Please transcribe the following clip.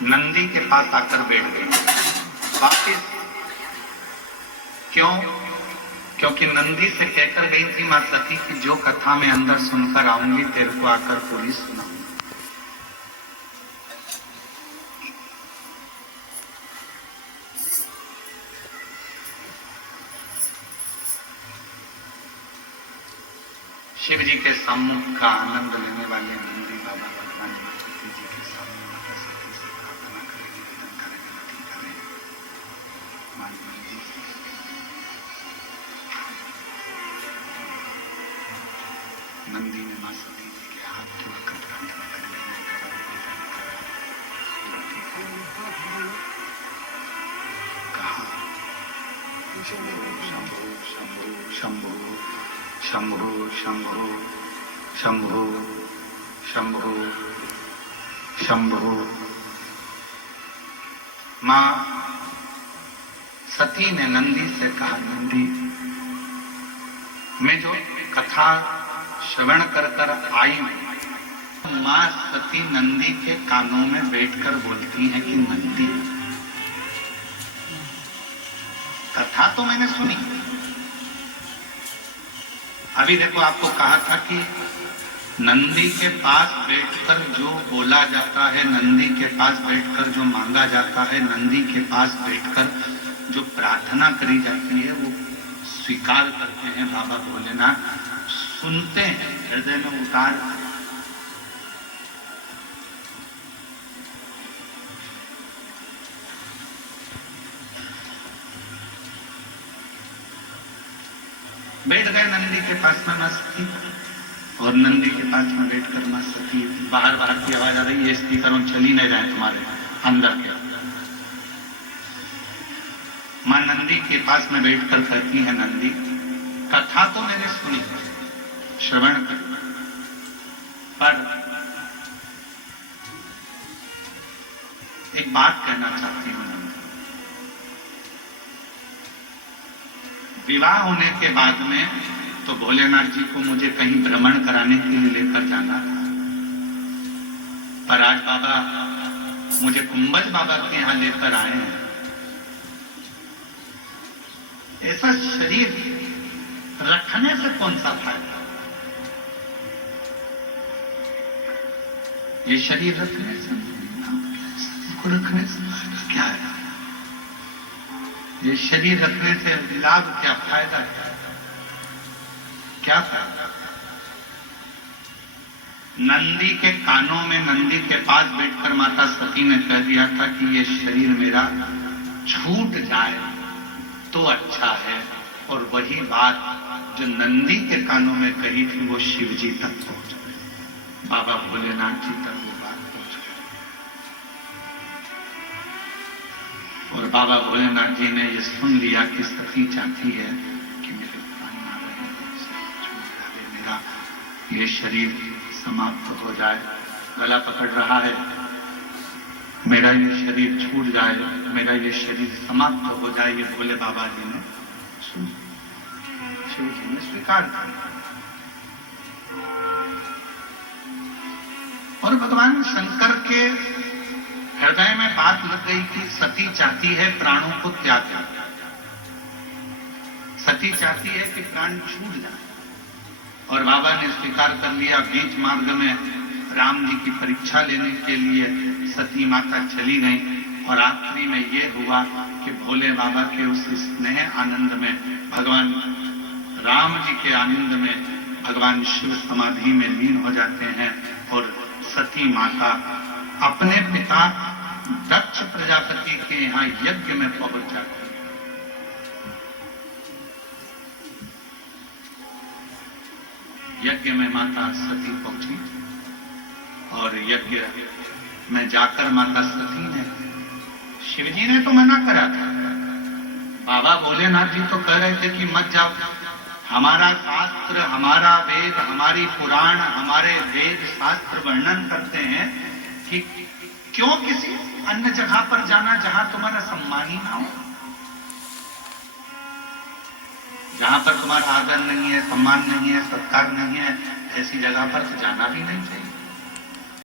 नंदी के पास आकर बैठ गई वापिस। क्यों? क्योंकि नंदी से कहकर गई थी मां सती कि जो कथा मैं अंदर सुनकर आऊंगी तेरे को आकर पूरी सुनाऊंगी। शिव जी के सम्मुख का आनंद लेने वाले नंदी बाबा भगवान सती जी के सामने माता सती से प्रार्थना करें, निवेदन करें, विनती करें। नंदी ने मां सती जी के हाथ जोड़कर प्रार्थना करी, कहा शंभु शंभु शंभु शंभु शंभु शंभु शंभु शंभु। मां सती ने नंदी से कहा, नंदी मैं जो कथा श्रवण कर कर आई हूं, मां सती नंदी के कानों में बैठकर बोलती हैं कि नंदी कथा तो मैंने सुनी, अभी देखो आपको कहा था कि नंदी के पास बैठकर जो बोला जाता है, नंदी के पास बैठकर जो मांगा जाता है, नंदी के पास बैठकर जो प्रार्थना करी जाती है वो स्वीकार करते हैं बाबा भोलेनाथ, सुनते हैं, हृदय में उतार। बैठ गए नंदी के पास में मां सती, और नंदी के पास में बैठकर मां सती, बाहर बाहर की आवाज आ रही है, स्पीकरों चल ही नहीं रहे तुम्हारे अंदर के। मां नंदी के पास में बैठकर कहती है, नंदी कथा तो मैंने सुनी, श्रवण कर, पर एक बात कहना चाहती हूं। विवाह होने के बाद में तो भोलेनाथ जी को मुझे कहीं भ्रमण कराने के लिए लेकर जाना था, पर आज बाबा मुझे कुंभज बाबा के यहां लेकर आए हैं। ऐसा शरीर रखने से कौन सा फायदा? ये शरीर रखने से, इसको रखने से क्या है? ये शरीर रखने से लाभ क्या, फायदा क्या फायदा? नंदी के कानों में, नंदी के पास बैठकर माता सती ने कह दिया था कि ये शरीर मेरा छूट जाए तो अच्छा है, और वही बात जो नंदी के कानों में कही थी वो शिव जी तक पहुंच गई, बाबा भोलेनाथ जी तक वो बात पहुंच गई। और बाबा भोलेनाथ जी ने ये सुन लिया कि सती चाहती है कि मेरे प्राण ना रहे, मेरा ये शरीर समाप्त हो जाए, गला पकड़ रहा है, मेरा ये शरीर छूट जाए, मेरा ये शरीर समाप्त हो जाए। ये भोले बाबा जी ने शिव जी ने स्वीकार किया। और भगवान शंकर के हृदय में बात लग गई कि सती चाहती है प्राणों को त्याग कर, सती चाहती है कि प्राण छूट जाए, और बाबा ने स्वीकार कर लिया। बीच मार्ग में राम जी की परीक्षा लेने के लिए सती माता चली गई, और आखिरी में ये हुआ कि भोले बाबा के उस स्नेह आनंद में, भगवान राम जी के आनंद में भगवान शिव समाधि में लीन हो जाते हैं, और सती माता अपने पिता दक्ष प्रजापति के यहाँ यज्ञ में पहुंच जाती है। यज्ञ में माता सती पहुंची, और यज्ञ में जाकर माता सती ने, शिवजी ने तो मना करा था, बाबा भोलेनाथ जी तो कह रहे थे कि मत जाओ, हमारा शास्त्र, हमारा वेद, हमारी पुराण, हमारे वेद शास्त्र वर्णन करते हैं कि क्यों किसी अन्य जगह पर जाना जहां तुम्हारा सम्मान ही ना हो, जहां पर तुम्हारा आदर नहीं है, सम्मान नहीं है, सत्कार नहीं है, ऐसी जगह पर तो जाना भी नहीं चाहिए।